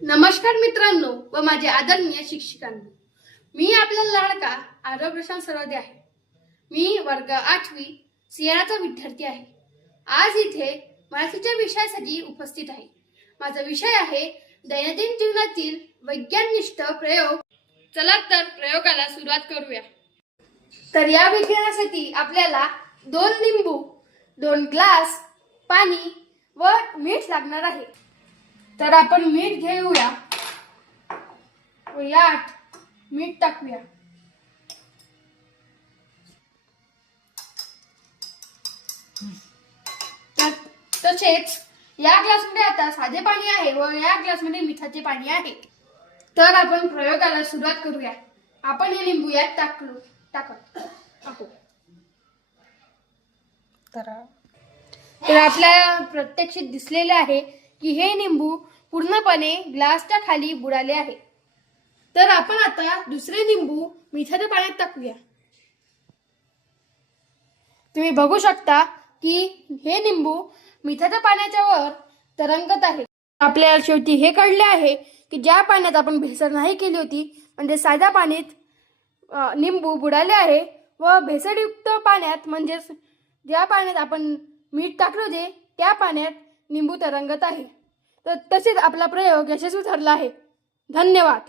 नमस्कार मित्रांनो व माझे आदरणीय शिक्षकांनो, मी आपला लाडका आरव प्रशांत सरवदे आहे। मी वर्ग 8वी सियाराचा विद्यार्थी आहे। आज इथे मराठीच्या विषयासाठी उपस्थित आहे। माझा विषय आहे दैनंदिन जीवनातील विज्ञाननिष्ठ प्रयोग। चला तर प्रयोगाला सुरुवात करूया। तर या विज्ञानासाठी आपल्याला 2 लिंबू, 2 ग्लास पाणी व मीठ लागणार आहे। तर आपण मीठ घेऊया व यात मीठ टाकूया। तसेच या ग्लासमध्ये आता साधे पाणी आहे व या ग्लासमध्ये मिठाचे पाणी आहे। तर आपण प्रयोगाला सुरुवात करूया। आपण हे लिंबू यात टाकू। तर आपल्याला प्रत्यक्षात दिसलेले आहे की हे लिंबू पूर्णपणे ग्लासच्या खाली बुडाले आहे। तर आपण आता दुसरे लिंबू मिठाच्या पाण्यात टाकूया। तुम्ही बघू शकता की हे लिंबू मिठाच्या पाण्याच्या वर तरंगत आहे। आपल्याला शेवटी हे कळले आहे की ज्या पाण्यात आपण भेसळ नाही केली होती, म्हणजे साध्या पाण्यात लिंबू बुडाले आहे व भेसळयुक्त पाण्यात म्हणजेच ज्या पाण्यात आपण मीठ टाकले होते त्या पाण्यात लिंबू तरंगत आहे। तर तसेच आपला प्रयोग यशस्वी ठरला आहे। धन्यवाद।